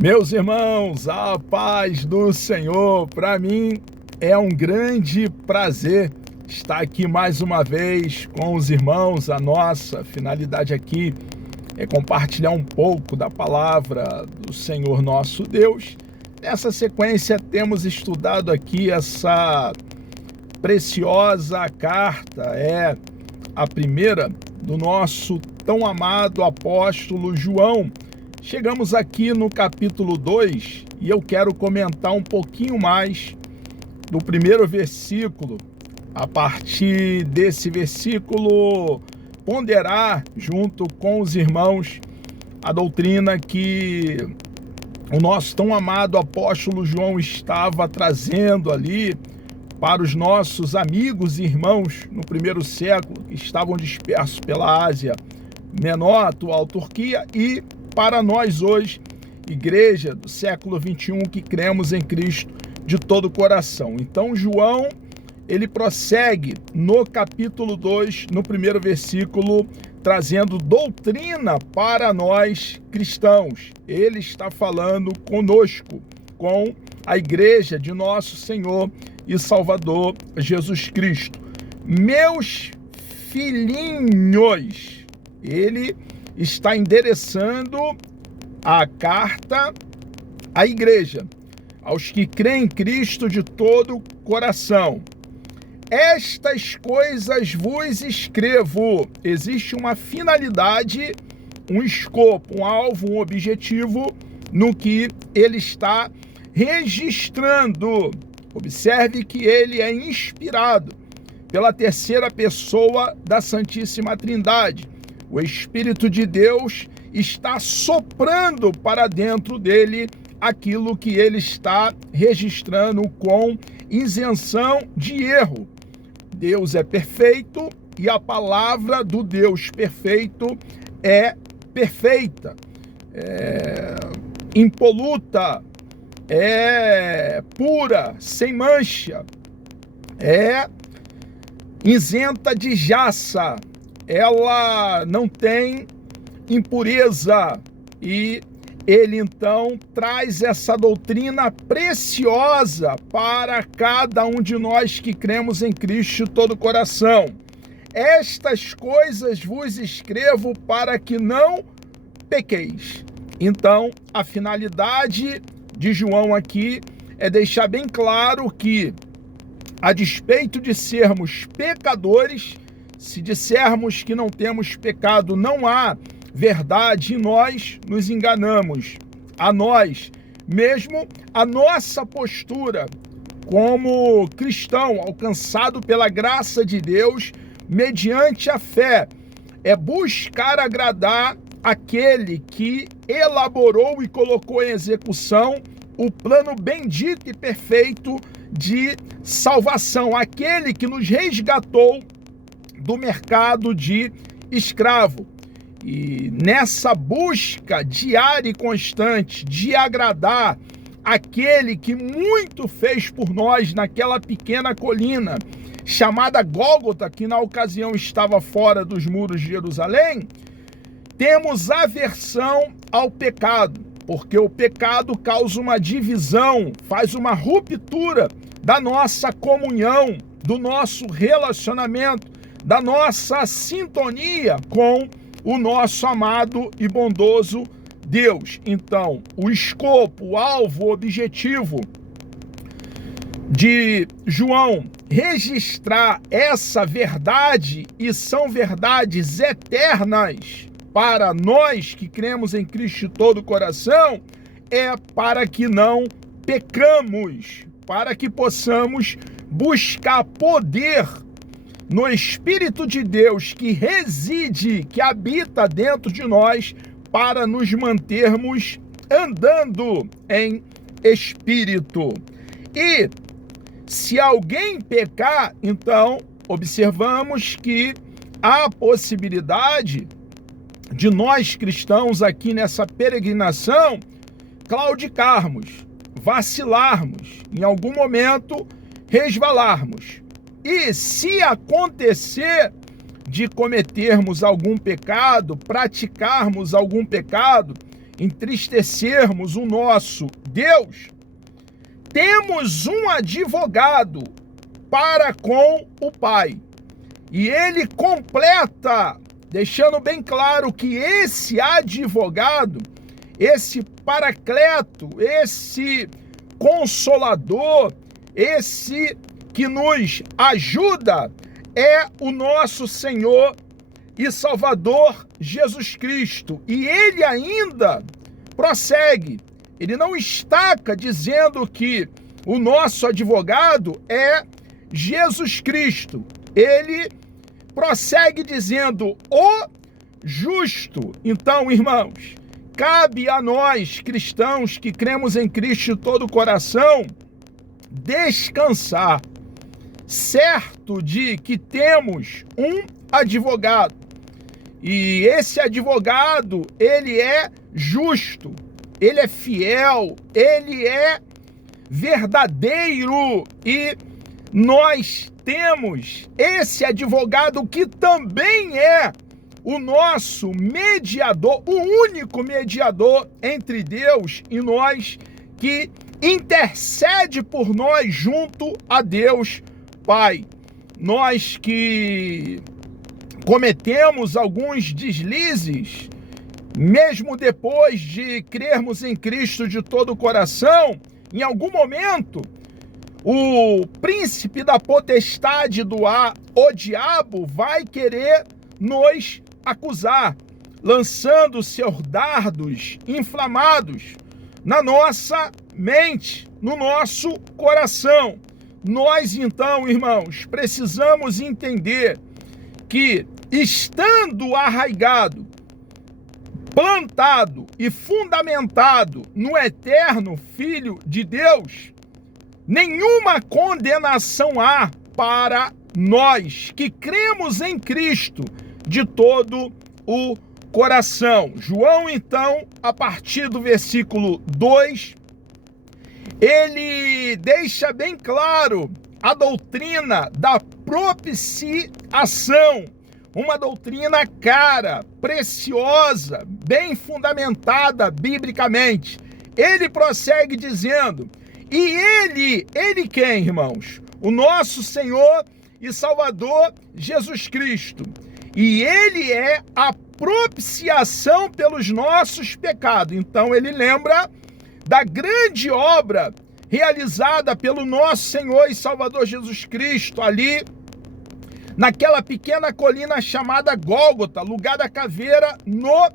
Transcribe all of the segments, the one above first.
Meus irmãos, a paz do Senhor, para mim é um grande prazer estar aqui mais uma vez com os irmãos. A nossa finalidade aqui é compartilhar um pouco da palavra do Senhor nosso Deus. Nessa sequência temos estudado aqui essa preciosa carta, é a primeira do nosso tão amado apóstolo João. Chegamos aqui no capítulo 2 e eu quero comentar um pouquinho mais do primeiro versículo. A partir desse versículo, ponderar junto com os irmãos a doutrina que o nosso tão amado apóstolo João estava trazendo ali para os nossos amigos e irmãos no primeiro século, que estavam dispersos pela Ásia Menor, atual Turquia, e para nós hoje, igreja do século 21, que cremos em Cristo de todo o coração. Então João, ele prossegue no capítulo 2, no primeiro versículo, trazendo doutrina para nós cristãos. Ele está falando conosco, com a igreja de nosso Senhor e Salvador Jesus Cristo. Meus filhinhos, ele está endereçando a carta à igreja, aos que creem em Cristo de todo o coração. Estas coisas vos escrevo. Existe uma finalidade, um escopo, um alvo, um objetivo no que ele está registrando. Observe que ele é inspirado pela terceira pessoa da Santíssima Trindade. O Espírito de Deus está soprando para dentro dele aquilo que ele está registrando com isenção de erro. Deus é perfeito e a palavra do Deus perfeito é perfeita, é impoluta, é pura, sem mancha, é isenta de jaça. Ela não tem impureza, e ele então traz essa doutrina preciosa para cada um de nós que cremos em Cristo de todo o coração. Estas coisas vos escrevo para que não pequeis. Então, a finalidade de João aqui é deixar bem claro que, a despeito de sermos pecadores, se dissermos que não temos pecado, não há verdade em nós, nos enganamos a nós mesmo. A nossa postura como cristão, alcançado pela graça de Deus, mediante a fé, é buscar agradar aquele que elaborou e colocou em execução o plano bendito e perfeito de salvação, aquele que nos resgatou do mercado de escravo. E nessa busca diária e constante de agradar aquele que muito fez por nós naquela pequena colina chamada Gólgota, que na ocasião estava fora dos muros de Jerusalém, temos aversão ao pecado, porque o pecado causa uma divisão, faz uma ruptura da nossa comunhão, do nosso relacionamento, da nossa sintonia com o nosso amado e bondoso Deus. Então, o escopo, o alvo, o objetivo de João registrar essa verdade, e são verdades eternas para nós que cremos em Cristo de todo o coração, é para que não pecamos, para que possamos buscar poder no Espírito de Deus que reside, que habita dentro de nós, para nos mantermos andando em espírito. E se alguém pecar, então observamos que há possibilidade de nós cristãos aqui nessa peregrinação claudicarmos, vacilarmos, em algum momento resvalarmos. E se acontecer de cometermos algum pecado, praticarmos algum pecado, entristecermos o nosso Deus, temos um advogado para com o Pai. E ele completa, deixando bem claro que esse advogado, esse paracleto, esse consolador, esse que nos ajuda, é o nosso Senhor e Salvador Jesus Cristo. E ele ainda prossegue, ele não estaca dizendo que o nosso advogado é Jesus Cristo. Ele prossegue dizendo o justo. Então, irmãos, cabe a nós cristãos que cremos em Cristo de todo o coração descansar, certo de que temos um advogado. E esse advogado, ele é justo, ele é fiel, ele é verdadeiro. E nós temos esse advogado que também é o nosso mediador, o único mediador entre Deus e nós, que intercede por nós junto a Deus Pai. Nós que cometemos alguns deslizes, mesmo depois de crermos em Cristo de todo o coração, em algum momento, o príncipe da potestade do ar, o diabo, vai querer nos acusar, lançando seus dardos inflamados na nossa mente, no nosso coração. Nós, então, irmãos, precisamos entender que, estando arraigado, plantado e fundamentado no eterno Filho de Deus, nenhuma condenação há para nós que cremos em Cristo de todo o coração. João, então, a partir do versículo 2, ele deixa bem claro a doutrina da propiciação, uma doutrina cara, preciosa, bem fundamentada biblicamente. Ele prossegue dizendo: e ele quem, irmãos? O nosso Senhor e Salvador Jesus Cristo. E ele é a propiciação pelos nossos pecados. Então ele lembra da grande obra realizada pelo nosso Senhor e Salvador Jesus Cristo ali naquela pequena colina chamada Gólgota, lugar da caveira no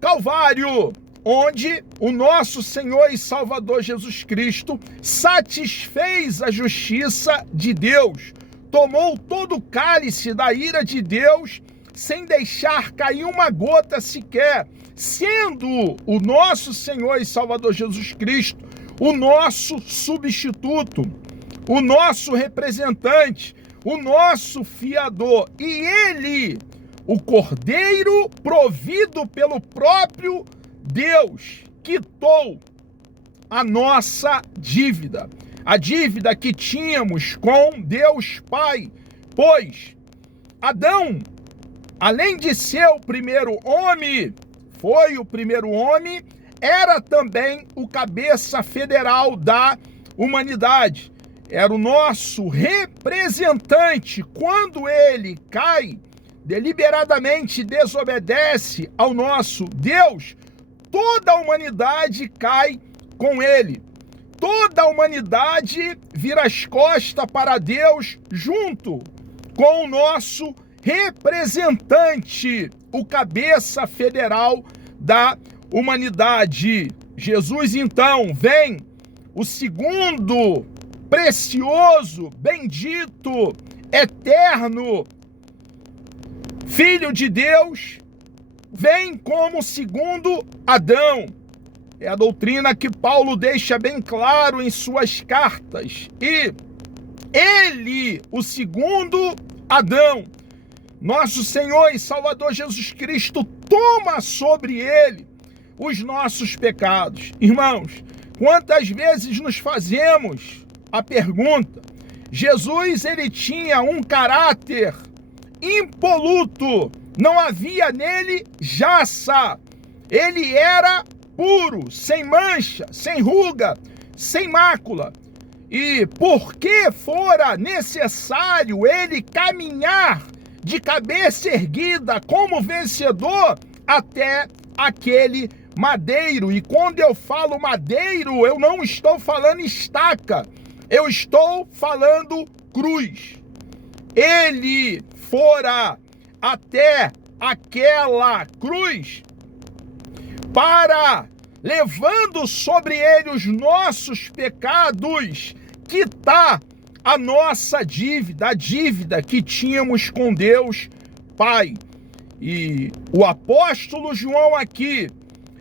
Calvário, onde o nosso Senhor e Salvador Jesus Cristo satisfez a justiça de Deus, tomou todo o cálice da ira de Deus, sem deixar cair uma gota sequer, sendo o nosso Senhor e Salvador Jesus Cristo o nosso substituto, o nosso representante, o nosso fiador. E ele, o Cordeiro provido pelo próprio Deus, quitou a nossa dívida, a dívida que tínhamos com Deus Pai, pois Adão, além de ser o primeiro homem, foi o primeiro homem, era também o cabeça federal da humanidade, era o nosso representante. Quando ele cai, deliberadamente desobedece ao nosso Deus, toda a humanidade cai com ele. Toda a humanidade vira as costas para Deus junto com o nosso representante, o cabeça federal da humanidade. Jesus, então, vem, o segundo precioso, bendito, eterno Filho de Deus, vem como segundo Adão. É a doutrina que Paulo deixa bem claro em suas cartas. E ele, o segundo Adão, nosso Senhor e Salvador Jesus Cristo, toma sobre ele os nossos pecados. Irmãos, quantas vezes nos fazemos a pergunta: Jesus, ele tinha um caráter impoluto, não havia nele jaça, ele era puro, sem mancha, sem ruga, sem mácula. E porque fora necessário ele caminhar de cabeça erguida como vencedor até aquele madeiro. E quando eu falo madeiro, eu não estou falando estaca, eu estou falando cruz. Ele fora até aquela cruz para, levando sobre ele os nossos pecados, quitar a nossa dívida, a dívida que tínhamos com Deus Pai. E o apóstolo João aqui,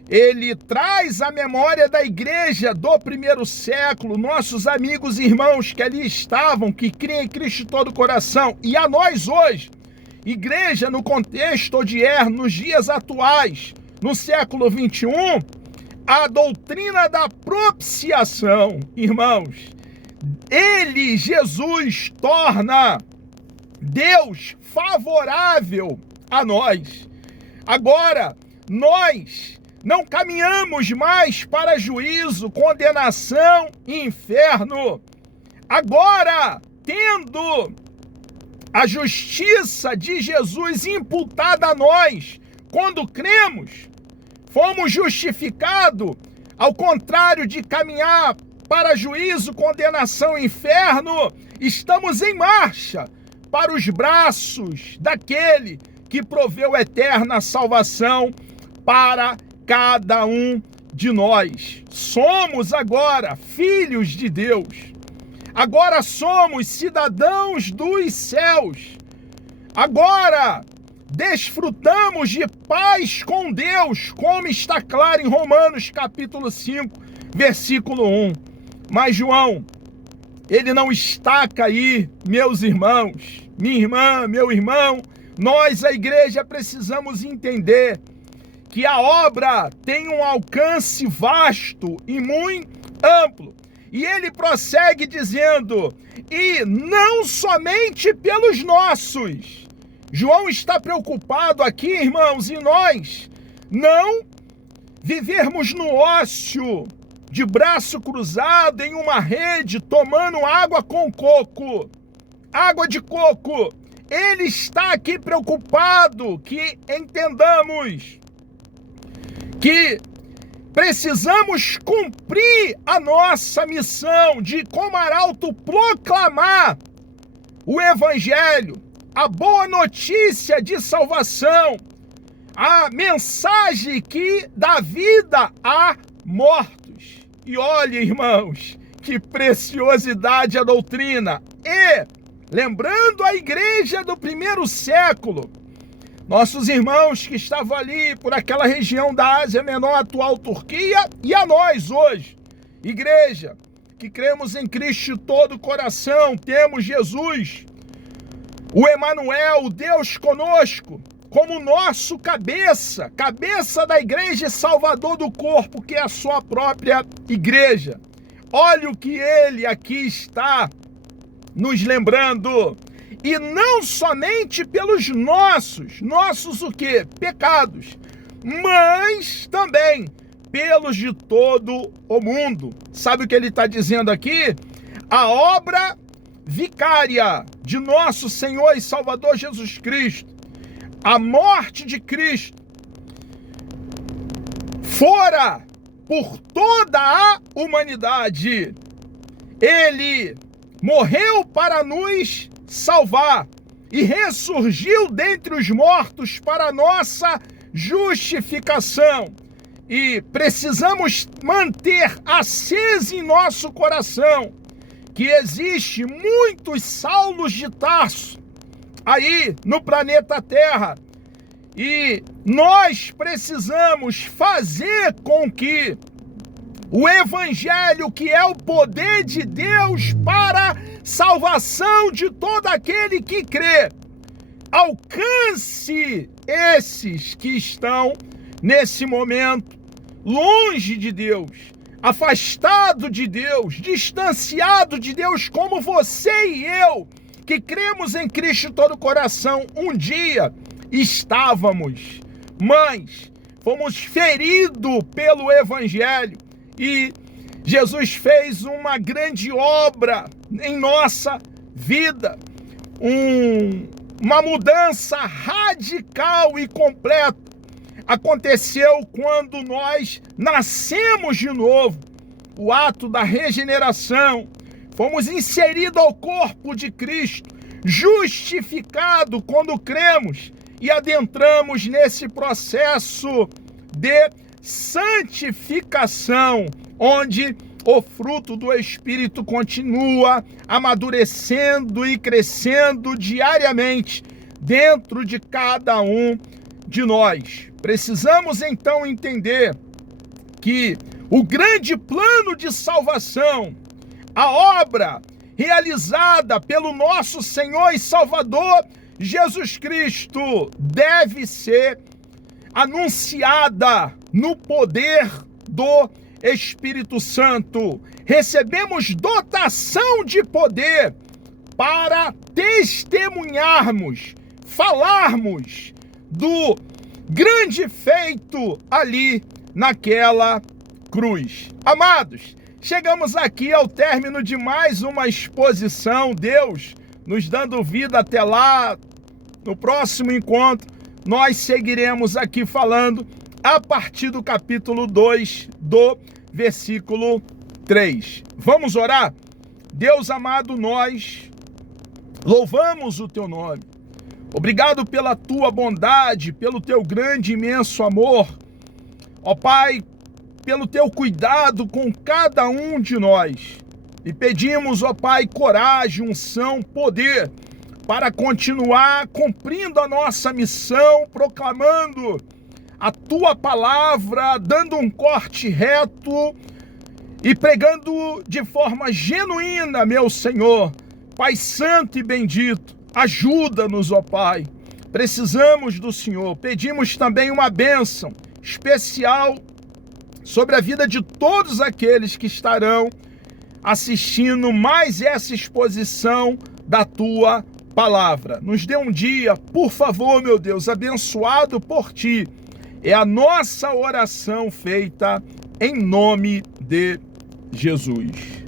ele traz a memória da igreja do primeiro século, nossos amigos e irmãos que ali estavam, que criam em Cristo de todo o coração, e a nós hoje, igreja no contexto odier, nos dias atuais, no século 21, a doutrina da propiciação, irmãos. Ele, Jesus, torna Deus favorável a nós. Agora, nós não caminhamos mais para juízo, condenação e inferno. Agora, tendo a justiça de Jesus imputada a nós, quando cremos, fomos justificados, ao contrário de caminhar para juízo, condenação e inferno, estamos em marcha para os braços daquele que proveu eterna salvação para cada um de nós. Somos agora filhos de Deus. Agora somos cidadãos dos céus. Agora desfrutamos de paz com Deus, como está claro em Romanos capítulo 5, versículo 1. Mas João, ele não estaca aí, meus irmãos, minha irmã, meu irmão, nós, a igreja, precisamos entender que a obra tem um alcance vasto e muito amplo. E ele prossegue dizendo, e não somente pelos nossos. João está preocupado aqui, irmãos, em nós não vivermos no ócio, de braço cruzado em uma rede, tomando água com coco, água de coco. Ele está aqui preocupado que entendamos que precisamos cumprir a nossa missão de, como arauto, proclamar o Evangelho, a boa notícia de salvação, a mensagem que dá vida a mortos. E olha, irmãos, que preciosidade a doutrina. E, lembrando a igreja do primeiro século, nossos irmãos que estavam ali por aquela região da Ásia Menor, atual Turquia, e a nós hoje, igreja, que cremos em Cristo de todo o coração, temos Jesus, o Emanuel, o Deus conosco, como nosso cabeça da igreja e salvador do corpo, que é a sua própria igreja. Olha o que ele aqui está nos lembrando. E não somente pelos nossos o quê? Pecados, mas também pelos de todo o mundo. Sabe o que ele está dizendo aqui? A obra vicária de nosso Senhor e Salvador Jesus Cristo, a morte de Cristo, fora por toda a humanidade. Ele morreu para nos salvar e ressurgiu dentre os mortos para a nossa justificação. E precisamos manter acesa em nosso coração que existe muitos Saulos de Tarso aí no planeta Terra, e nós precisamos fazer com que o Evangelho, que é o poder de Deus para salvação de todo aquele que crê, alcance esses que estão nesse momento longe de Deus, afastado de Deus, distanciado de Deus, como você e eu, que cremos em Cristo de todo o coração, um dia estávamos. Mas fomos feridos pelo Evangelho e Jesus fez uma grande obra em nossa vida, uma mudança radical e completa. Aconteceu quando nós nascemos de novo, o ato da regeneração. Fomos inseridos ao corpo de Cristo, justificado quando cremos e adentramos nesse processo de santificação, onde o fruto do Espírito continua amadurecendo e crescendo diariamente dentro de cada um de nós. Precisamos então entender que o grande plano de salvação, a obra realizada pelo nosso Senhor e Salvador Jesus Cristo, deve ser anunciada no poder do Espírito Santo. Recebemos dotação de poder para testemunharmos, falarmos do grande feito ali naquela cruz. Amados, chegamos aqui ao término de mais uma exposição, Deus nos dando vida até lá. No próximo encontro, nós seguiremos aqui falando a partir do capítulo 2, do versículo 3. Vamos orar? Deus amado, nós louvamos o teu nome. Obrigado pela tua bondade, pelo teu grande e imenso amor. Ó Pai, pelo teu cuidado com cada um de nós. E pedimos, ó Pai, coragem, unção, poder, para continuar cumprindo a nossa missão, proclamando a tua palavra, dando um corte reto e pregando de forma genuína, meu Senhor. Pai santo e bendito, ajuda-nos, ó Pai. Precisamos do Senhor. Pedimos também uma bênção especial sobre a vida de todos aqueles que estarão assistindo mais essa exposição da tua palavra. Nos dê um dia, por favor, meu Deus, abençoado por ti. É a nossa oração feita em nome de Jesus.